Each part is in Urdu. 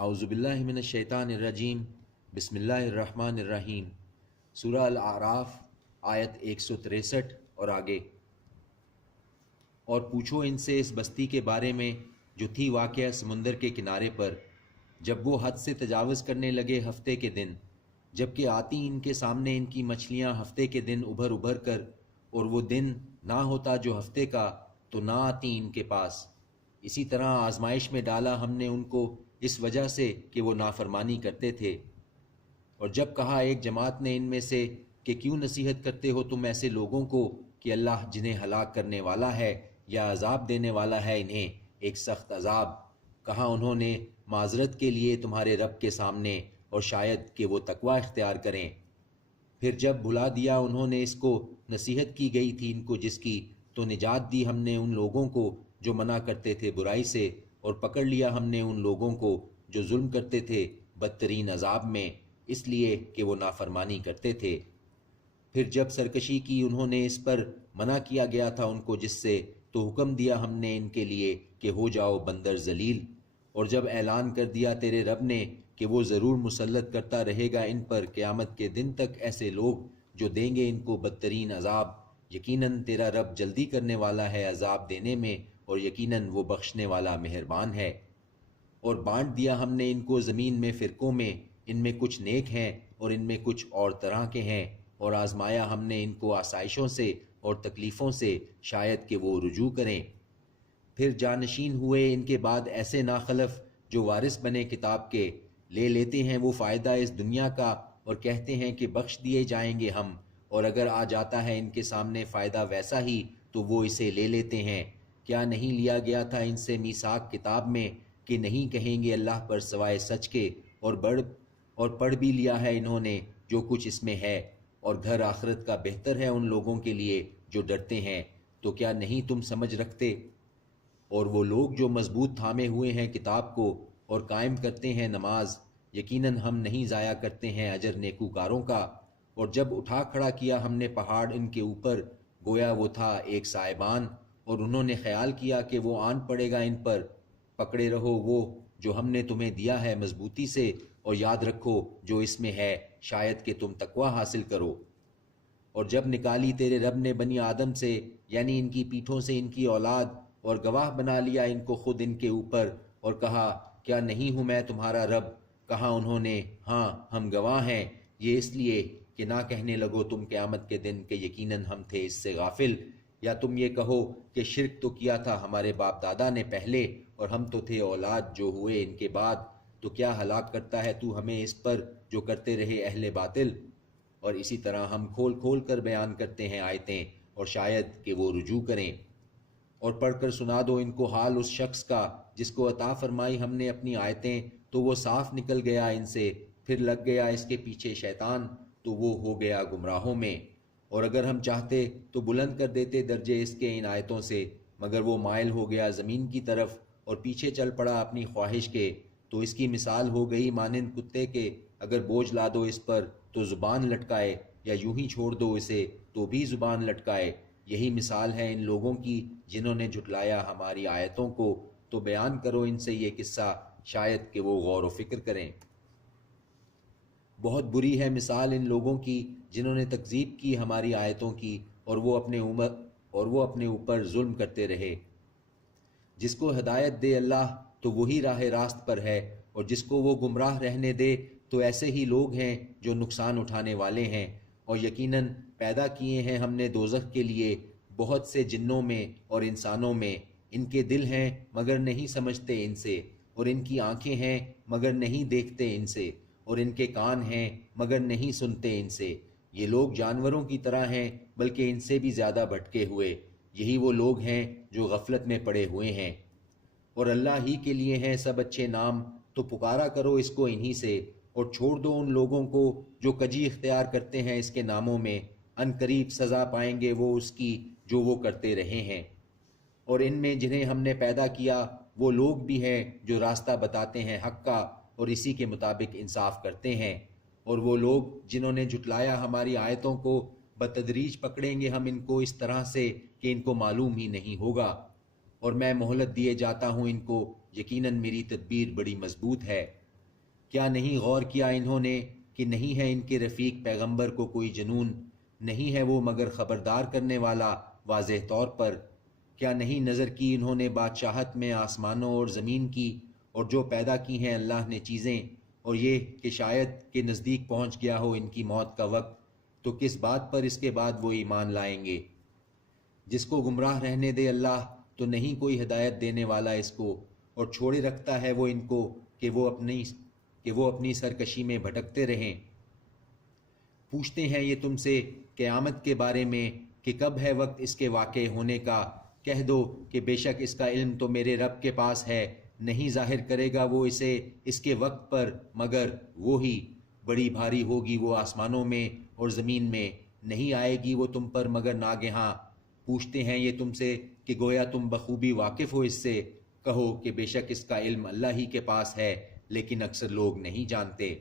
اعوذ باللہ من الشیطان الرجیم بسم اللہ الرحمن الرحیم۔ سورہ الاعراف آیت 163 اور آگے۔ اور پوچھو ان سے اس بستی کے بارے میں جو تھی واقعہ سمندر کے کنارے پر، جب وہ حد سے تجاوز کرنے لگے ہفتے کے دن، جبکہ آتی ان کے سامنے ان کی مچھلیاں ہفتے کے دن ابھر ابھر کر، اور وہ دن نہ ہوتا جو ہفتے کا تو نہ آتی ان کے پاس۔ اسی طرح آزمائش میں ڈالا ہم نے ان کو اس وجہ سے کہ وہ نافرمانی کرتے تھے۔ اور جب کہا ایک جماعت نے ان میں سے کہ کیوں نصیحت کرتے ہو تم ایسے لوگوں کو کہ اللہ جنہیں ہلاک کرنے والا ہے یا عذاب دینے والا ہے انہیں ایک سخت عذاب، کہا انہوں نے معذرت کے لیے تمہارے رب کے سامنے اور شاید کہ وہ تقوی اختیار کریں۔ پھر جب بھلا دیا انہوں نے اس کو نصیحت کی گئی تھی ان کو جس کی، تو نجات دی ہم نے ان لوگوں کو جو منع کرتے تھے برائی سے، اور پکڑ لیا ہم نے ان لوگوں کو جو ظلم کرتے تھے بدترین عذاب میں، اس لیے کہ وہ نافرمانی کرتے تھے۔ پھر جب سرکشی کی انہوں نے اس پر منع کیا گیا تھا ان کو جس سے، تو حکم دیا ہم نے ان کے لیے کہ ہو جاؤ بندر ذلیل۔ اور جب اعلان کر دیا تیرے رب نے کہ وہ ضرور مسلط کرتا رہے گا ان پر قیامت کے دن تک ایسے لوگ جو دیں گے ان کو بدترین عذاب، یقیناً تیرا رب جلدی کرنے والا ہے عذاب دینے میں، اور یقیناً وہ بخشنے والا مہربان ہے۔ اور بانٹ دیا ہم نے ان کو زمین میں فرقوں میں، ان میں کچھ نیک ہیں اور ان میں کچھ اور طرح کے ہیں، اور آزمایا ہم نے ان کو آسائشوں سے اور تکلیفوں سے شاید کہ وہ رجوع کریں۔ پھر جانشین ہوئے ان کے بعد ایسے ناخلف جو وارث بنے کتاب کے، لے لیتے ہیں وہ فائدہ اس دنیا کا اور کہتے ہیں کہ بخش دیے جائیں گے ہم، اور اگر آ جاتا ہے ان کے سامنے فائدہ ویسا ہی تو وہ اسے لے لیتے ہیں۔ کیا نہیں لیا گیا تھا ان سے میثاق کتاب میں کہ نہیں کہیں گے اللہ پر سوائے سچ کے، اور پڑھ بھی لیا ہے انہوں نے جو کچھ اس میں ہے، اور گھر آخرت کا بہتر ہے ان لوگوں کے لیے جو ڈرتے ہیں۔ تو کیا نہیں تم سمجھ رکھتے؟ اور وہ لوگ جو مضبوط تھامے ہوئے ہیں کتاب کو اور قائم کرتے ہیں نماز، یقیناً ہم نہیں ضائع کرتے ہیں اجر نیکوکاروں کا۔ اور جب اٹھا کھڑا کیا ہم نے پہاڑ ان کے اوپر، گویا وہ تھا ایک سائبان، اور انہوں نے خیال کیا کہ وہ آن پڑے گا ان پر۔ پکڑے رہو وہ جو ہم نے تمہیں دیا ہے مضبوطی سے، اور یاد رکھو جو اس میں ہے شاید کہ تم تقوی حاصل کرو۔ اور جب نکالی تیرے رب نے بنی آدم سے، یعنی ان کی پیٹھوں سے ان کی اولاد، اور گواہ بنا لیا ان کو خود ان کے اوپر، اور کہا کیا نہیں ہوں میں تمہارا رب؟ کہا انہوں نے ہاں ہم گواہ ہیں، یہ اس لیے کہ نہ کہنے لگو تم قیامت کے دن کہ یقیناً ہم تھے اس سے غافل، یا تم یہ کہو کہ شرک تو کیا تھا ہمارے باپ دادا نے پہلے، اور ہم تو تھے اولاد جو ہوئے ان کے بعد، تو کیا ہلاک کرتا ہے تو ہمیں اس پر جو کرتے رہے اہل باطل؟ اور اسی طرح ہم کھول کھول کر بیان کرتے ہیں آیتیں، اور شاید کہ وہ رجوع کریں۔ اور پڑھ کر سنا دو ان کو حال اس شخص کا جس کو عطا فرمائی ہم نے اپنی آیتیں تو وہ صاف نکل گیا ان سے، پھر لگ گیا اس کے پیچھے شیطان تو وہ ہو گیا گمراہوں میں۔ اور اگر ہم چاہتے تو بلند کر دیتے درجے اس کے ان آیتوں سے، مگر وہ مائل ہو گیا زمین کی طرف اور پیچھے چل پڑا اپنی خواہش کے، تو اس کی مثال ہو گئی مانند کتے کے، اگر بوجھ لا دو اس پر تو زبان لٹکائے، یا یوں ہی چھوڑ دو اسے تو بھی زبان لٹکائے۔ یہی مثال ہے ان لوگوں کی جنہوں نے جھٹلایا ہماری آیتوں کو، تو بیان کرو ان سے یہ قصہ شاید کہ وہ غور و فکر کریں۔ بہت بری ہے مثال ان لوگوں کی جنہوں نے تکذیب کی ہماری آیتوں کی، اور وہ اپنے اوپر ظلم کرتے رہے۔ جس کو ہدایت دے اللہ تو وہی راہ راست پر ہے، اور جس کو وہ گمراہ رہنے دے تو ایسے ہی لوگ ہیں جو نقصان اٹھانے والے ہیں۔ اور یقیناً پیدا کیے ہیں ہم نے دوزخ کے لیے بہت سے جنوں میں اور انسانوں میں، ان کے دل ہیں مگر نہیں سمجھتے ان سے، اور ان کی آنکھیں ہیں مگر نہیں دیکھتے ان سے، اور ان کے کان ہیں مگر نہیں سنتے ان سے۔ یہ لوگ جانوروں کی طرح ہیں بلکہ ان سے بھی زیادہ بھٹکے ہوئے۔ یہی وہ لوگ ہیں جو غفلت میں پڑے ہوئے ہیں۔ اور اللہ ہی کے لیے ہیں سب اچھے نام، تو پکارا کرو اس کو انہی سے، اور چھوڑ دو ان لوگوں کو جو کجی اختیار کرتے ہیں اس کے ناموں میں، ان قریب سزا پائیں گے وہ اس کی جو وہ کرتے رہے ہیں۔ اور ان میں جنہیں ہم نے پیدا کیا وہ لوگ بھی ہیں جو راستہ بتاتے ہیں حق کا اور اسی کے مطابق انصاف کرتے ہیں۔ اور وہ لوگ جنہوں نے جھٹلایا ہماری آیتوں کو، بتدریج پکڑیں گے ہم ان کو اس طرح سے کہ ان کو معلوم ہی نہیں ہوگا۔ اور میں مہلت دیے جاتا ہوں ان کو، یقیناً میری تدبیر بڑی مضبوط ہے۔ کیا نہیں غور کیا انہوں نے کہ نہیں ہے ان کے رفیق پیغمبر کو کوئی جنون، نہیں ہے وہ مگر خبردار کرنے والا واضح طور پر؟ کیا نہیں نظر کی انہوں نے بادشاہت میں آسمانوں اور زمین کی، اور جو پیدا کی ہیں اللہ نے چیزیں، اور یہ کہ شاید کہ نزدیک پہنچ گیا ہو ان کی موت کا وقت، تو کس بات پر اس کے بعد وہ ایمان لائیں گے؟ جس کو گمراہ رہنے دے اللہ، تو نہیں کوئی ہدایت دینے والا اس کو، اور چھوڑے رکھتا ہے وہ ان کو کہ وہ اپنی سرکشی میں بھٹکتے رہیں۔ پوچھتے ہیں یہ تم سے قیامت کے بارے میں کہ کب ہے وقت اس کے واقع ہونے کا؟ کہہ دو کہ بے شک اس کا علم تو میرے رب کے پاس ہے، نہیں ظاہر کرے گا وہ اسے اس کے وقت پر مگر وہی۔ بڑی بھاری ہوگی وہ آسمانوں میں اور زمین میں، نہیں آئے گی وہ تم پر مگر ناگہاں۔ پوچھتے ہیں یہ تم سے کہ گویا تم بخوبی واقف ہو اس سے؟ کہو کہ بے شک اس کا علم اللہ ہی کے پاس ہے، لیکن اکثر لوگ نہیں جانتے۔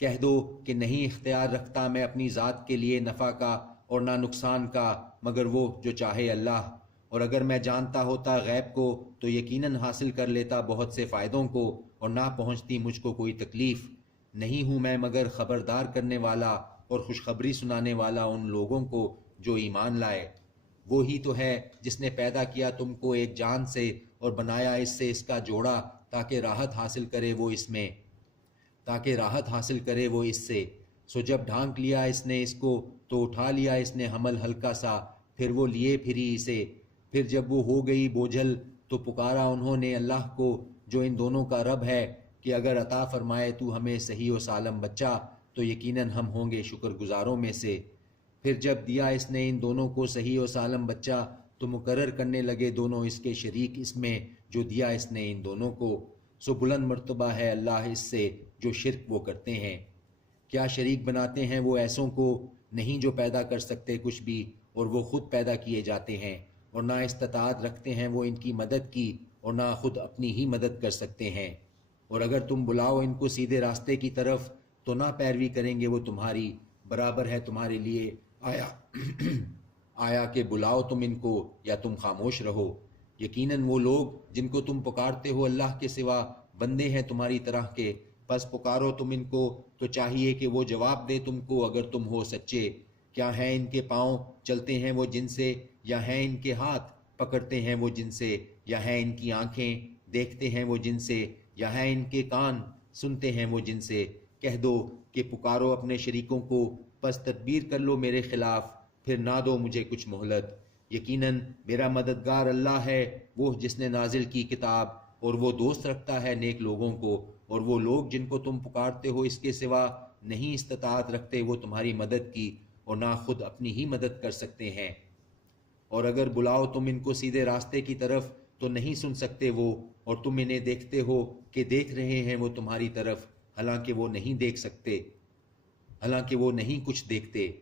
کہہ دو کہ نہیں اختیار رکھتا میں اپنی ذات کے لیے نفع کا اور نہ نقصان کا مگر وہ جو چاہے اللہ، اور اگر میں جانتا ہوتا غیب کو تو یقیناً حاصل کر لیتا بہت سے فائدوں کو، اور نہ پہنچتی مجھ کو کوئی تکلیف۔ نہیں ہوں میں مگر خبردار کرنے والا اور خوشخبری سنانے والا ان لوگوں کو جو ایمان لائے۔ وہی تو ہے جس نے پیدا کیا تم کو ایک جان سے اور بنایا اس سے اس کا جوڑا، تاکہ راحت حاصل کرے وہ اس سے۔ سو جب ڈھانک لیا اس نے اس کو تو اٹھا لیا اس نے حمل ہلکا سا، پھر وہ لیے پھری اسے۔ پھر جب وہ ہو گئی بوجھل تو پکارا انہوں نے اللہ کو جو ان دونوں کا رب ہے کہ اگر عطا فرمائے تو ہمیں صحیح و سالم بچہ تو یقیناً ہم ہوں گے شکر گزاروں میں سے۔ پھر جب دیا اس نے ان دونوں کو صحیح و سالم بچہ تو مقرر کرنے لگے دونوں اس کے شریک اس میں جو دیا اس نے ان دونوں کو۔ سو بلند مرتبہ ہے اللہ اس سے جو شرک وہ کرتے ہیں۔ کیا شریک بناتے ہیں وہ ایسوں کو نہیں جو پیدا کر سکتے کچھ بھی، اور وہ خود پیدا کیے جاتے ہیں، اور نہ استطاعت رکھتے ہیں وہ ان کی مدد کی، اور نہ خود اپنی ہی مدد کر سکتے ہیں۔ اور اگر تم بلاؤ ان کو سیدھے راستے کی طرف تو نہ پیروی کریں گے وہ تمہاری، برابر ہے تمہارے لیے آیا کہ بلاؤ تم ان کو یا تم خاموش رہو۔ یقیناً وہ لوگ جن کو تم پکارتے ہو اللہ کے سوا بندے ہیں تمہاری طرح کے، پس پکارو تم ان کو تو چاہیے کہ وہ جواب دے تم کو اگر تم ہو سچے۔ کیا ہیں ان کے پاؤں چلتے ہیں وہ جن سے، یا ہیں ان کے ہاتھ پکڑتے ہیں وہ جن سے، یا ہیں ان کی آنکھیں دیکھتے ہیں وہ جن سے، یا ہیں ان کے کان سنتے ہیں وہ جن سے؟ کہہ دو کہ پکارو اپنے شریکوں کو، پس تدبیر کر لو میرے خلاف، پھر نہ دو مجھے کچھ مہلت۔ یقیناً میرا مددگار اللہ ہے، وہ جس نے نازل کی کتاب، اور وہ دوست رکھتا ہے نیک لوگوں کو، اور وہ لوگ جن کو تم پکارتے ہو اس کے سوا نہیں استطاعت رکھتے وہ تمہاری مدد کی، اور نہ خود اپنی ہی مدد کر سکتے ہیں۔ اور اگر بلاؤ تم ان کو سیدھے راستے کی طرف تو نہیں سن سکتے وہ، اور تم انہیں دیکھتے ہو کہ دیکھ رہے ہیں وہ تمہاری طرف، حالانکہ وہ نہیں کچھ دیکھتے۔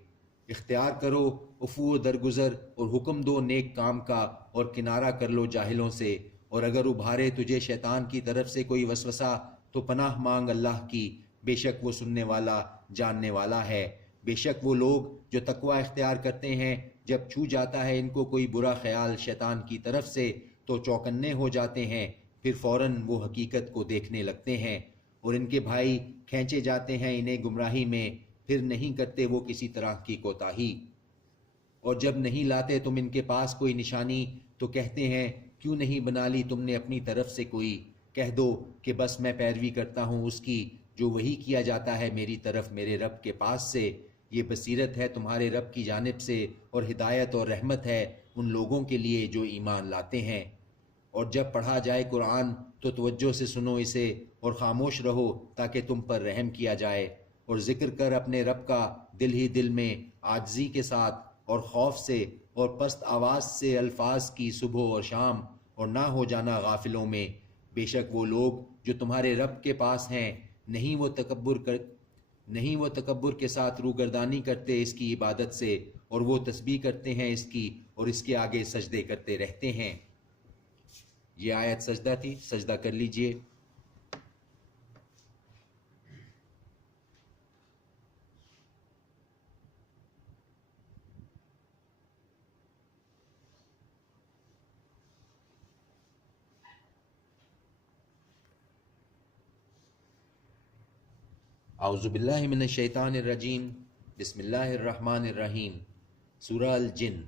اختیار کرو عفو و درگزر اور حکم دو نیک کام کا، اور کنارہ کر لو جاہلوں سے۔ اور اگر ابھارے تجھے شیطان کی طرف سے کوئی وسوسہ تو پناہ مانگ اللہ کی، بے شک وہ سننے والا جاننے والا ہے۔ بے شک وہ لوگ جو تقوی اختیار کرتے ہیں جب چھو جاتا ہے ان کو کوئی برا خیال شیطان کی طرف سے تو چوکنے ہو جاتے ہیں، پھر فوراً وہ حقیقت کو دیکھنے لگتے ہیں۔ اور ان کے بھائی کھینچے جاتے ہیں انہیں گمراہی میں، پھر نہیں کرتے وہ کسی طرح کی کوتاہی۔ اور جب نہیں لاتے تم ان کے پاس کوئی نشانی تو کہتے ہیں کیوں نہیں بنا لی تم نے اپنی طرف سے کوئی؟ کہہ دو کہ بس میں پیروی کرتا ہوں اس کی جو وحی کیا جاتا ہے میری طرف میرے رب کے پاس سے۔ یہ بصیرت ہے تمہارے رب کی جانب سے، اور ہدایت اور رحمت ہے ان لوگوں کے لیے جو ایمان لاتے ہیں۔ اور جب پڑھا جائے قرآن تو توجہ سے سنو اسے اور خاموش رہو تاکہ تم پر رحم کیا جائے، اور ذکر کر اپنے رب کا دل ہی دل میں عاجزی کے ساتھ اور خوف سے اور پست آواز سے الفاظ کی صبح اور شام، اور نہ ہو جانا غافلوں میں۔ بے شک وہ لوگ جو تمہارے رب کے پاس ہیں نہیں وہ تکبر کے ساتھ روگردانی کرتے اس کی عبادت سے، اور وہ تسبیح کرتے ہیں اس کی اور اس کے آگے سجدے کرتے رہتے ہیں۔ یہ آیت سجدہ تھی، سجدہ کر لیجئے۔ اعوذ باللہ من الشیطان الرجیم، بسم اللہ الرحمن الرحیم۔ سورہ الجن۔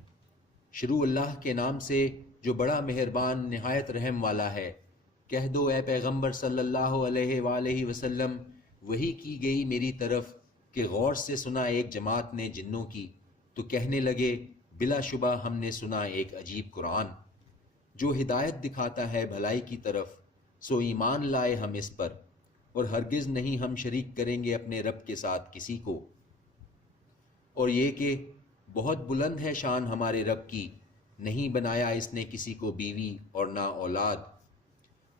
شروع اللہ کے نام سے جو بڑا مہربان نہایت رحم والا ہے۔ کہہ دو اے پیغمبر صلی اللہ علیہ وآلہ وسلم، وحی کی گئی میری طرف کہ غور سے سنا ایک جماعت نے جنوں کی، تو کہنے لگے بلا شبہ ہم نے سنا ایک عجیب قرآن، جو ہدایت دکھاتا ہے بھلائی کی طرف، سو ایمان لائے ہم اس پر، اور ہرگز نہیں ہم شریک کریں گے اپنے رب کے ساتھ کسی کو۔ اور یہ کہ بہت بلند ہے شان ہمارے رب کی، نہیں بنایا اس نے کسی کو بیوی اور نہ اولاد۔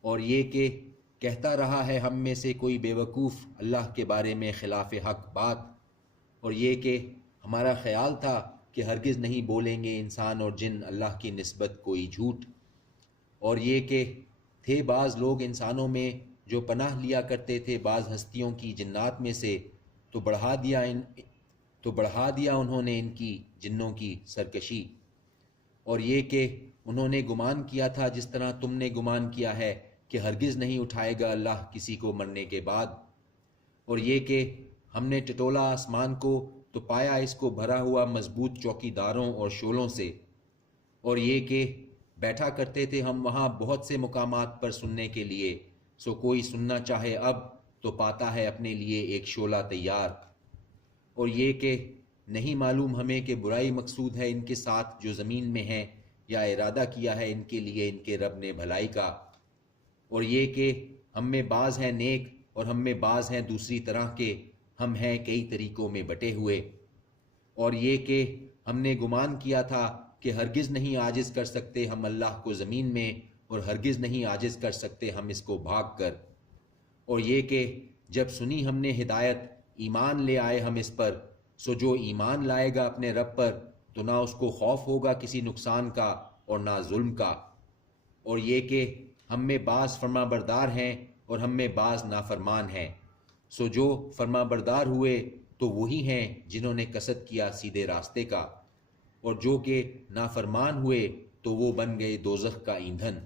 اور یہ کہ کہتا رہا ہے ہم میں سے کوئی بے وقوف اللہ کے بارے میں خلاف حق بات، اور یہ کہ ہمارا خیال تھا کہ ہرگز نہیں بولیں گے انسان اور جن اللہ کی نسبت کوئی جھوٹ۔ اور یہ کہ تھے بعض لوگ انسانوں میں جو پناہ لیا کرتے تھے بعض ہستیوں کی جنات میں سے، تو بڑھا دیا انہوں نے ان کی جنوں کی سرکشی۔ اور یہ کہ انہوں نے گمان کیا تھا جس طرح تم نے گمان کیا ہے کہ ہرگز نہیں اٹھائے گا اللہ کسی کو مرنے کے بعد۔ اور یہ کہ ہم نے ٹٹولا آسمان کو تو پایا اس کو بھرا ہوا مضبوط چوکی داروں اور شولوں سے۔ اور یہ کہ بیٹھا کرتے تھے ہم وہاں بہت سے مقامات پر سننے کے لیے، سو کوئی سننا چاہے اب تو پاتا ہے اپنے لیے ایک شعلہ تیار۔ اور یہ کہ نہیں معلوم ہمیں کہ برائی مقصود ہے ان کے ساتھ جو زمین میں ہیں، یا ارادہ کیا ہے ان کے لیے ان کے رب نے بھلائی کا۔ اور یہ کہ ہم میں بعض ہیں نیک اور ہم میں بعض ہیں دوسری طرح کے، ہم ہیں کئی طریقوں میں بٹے ہوئے۔ اور یہ کہ ہم نے گمان کیا تھا کہ ہرگز نہیں عاجز کر سکتے ہم اللہ کو زمین میں، اور ہرگز نہیں عاجز کر سکتے ہم اس کو بھاگ کر۔ اور یہ کہ جب سنی ہم نے ہدایت ایمان لے آئے ہم اس پر، سو جو ایمان لائے گا اپنے رب پر تو نہ اس کو خوف ہوگا کسی نقصان کا اور نہ ظلم کا۔ اور یہ کہ ہم میں بعض فرما بردار ہیں اور ہم میں بعض نافرمان ہیں، سو جو فرما بردار ہوئے تو وہی ہیں جنہوں نے قصد کیا سیدھے راستے کا، اور جو کہ نافرمان ہوئے تو وہ بن گئے دوزخ کا ایندھن۔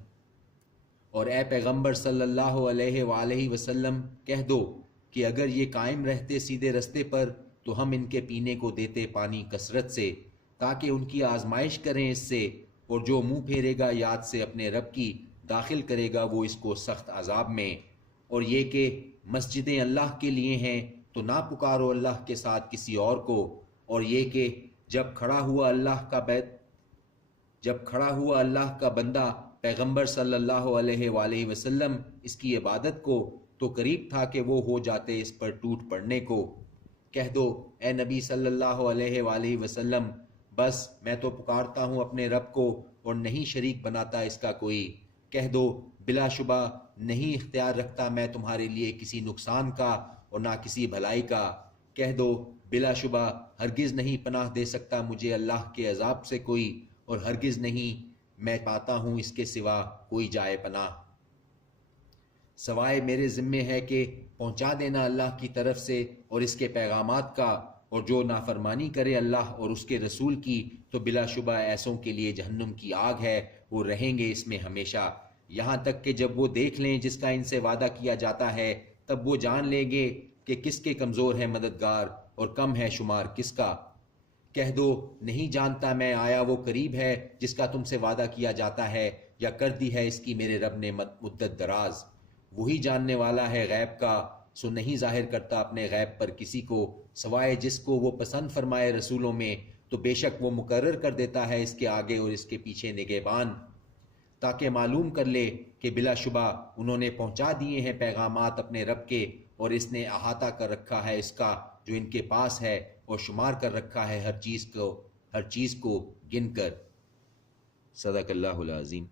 اور اے پیغمبر صلی اللہ علیہ وآلہ وسلم کہہ دو کہ اگر یہ قائم رہتے سیدھے رستے پر تو ہم ان کے پینے کو دیتے پانی کثرت سے، تاکہ ان کی آزمائش کریں اس سے، اور جو منہ پھیرے گا یاد سے اپنے رب کی داخل کرے گا وہ اس کو سخت عذاب میں۔ اور یہ کہ مسجدیں اللہ کے لیے ہیں تو نہ پکارو اللہ کے ساتھ کسی اور کو۔ اور یہ کہ جب کھڑا ہوا اللہ کا بندہ پیغمبر صلی اللہ علیہ وآلہ وسلم اس کی عبادت کو، تو قریب تھا کہ وہ ہو جاتے اس پر ٹوٹ پڑنے کو۔ کہہ دو اے نبی صلی اللہ علیہ وآلہ وسلم، بس میں تو پکارتا ہوں اپنے رب کو اور نہیں شریک بناتا اس کا کوئی۔ کہہ دو بلا شبہ نہیں اختیار رکھتا میں تمہارے لیے کسی نقصان کا اور نہ کسی بھلائی کا۔ کہہ دو بلا شبہ ہرگز نہیں پناہ دے سکتا مجھے اللہ کے عذاب سے کوئی، اور ہرگز نہیں میں پاتا ہوں اس کے سوا کوئی جائے پناہ، سوائے میرے ذمے ہے کہ پہنچا دینا اللہ کی طرف سے اور اس کے پیغامات کا۔ اور جو نافرمانی کرے اللہ اور اس کے رسول کی تو بلا شبہ ایسوں کے لیے جہنم کی آگ ہے، وہ رہیں گے اس میں ہمیشہ، یہاں تک کہ جب وہ دیکھ لیں جس کا ان سے وعدہ کیا جاتا ہے، تب وہ جان لیں گے کہ کس کے کمزور ہے مددگار اور کم ہے شمار کس کا۔ کہہ دو نہیں جانتا میں آیا وہ قریب ہے جس کا تم سے وعدہ کیا جاتا ہے، یا کر دی ہے اس کی میرے رب نے مدت دراز۔ وہی جاننے والا ہے غیب کا، سو نہیں ظاہر کرتا اپنے غیب پر کسی کو سوائے جس کو وہ پسند فرمائے رسولوں میں، تو بے شک وہ مقرر کر دیتا ہے اس کے آگے اور اس کے پیچھے نگہبان، تاکہ معلوم کر لے کہ بلا شبہ انہوں نے پہنچا دیے ہیں پیغامات اپنے رب کے، اور اس نے احاطہ کر رکھا ہے اس کا جو ان کے پاس ہے، اور شمار کر رکھا ہے ہر چیز کو گن کر۔ صدق اللہ العظیم۔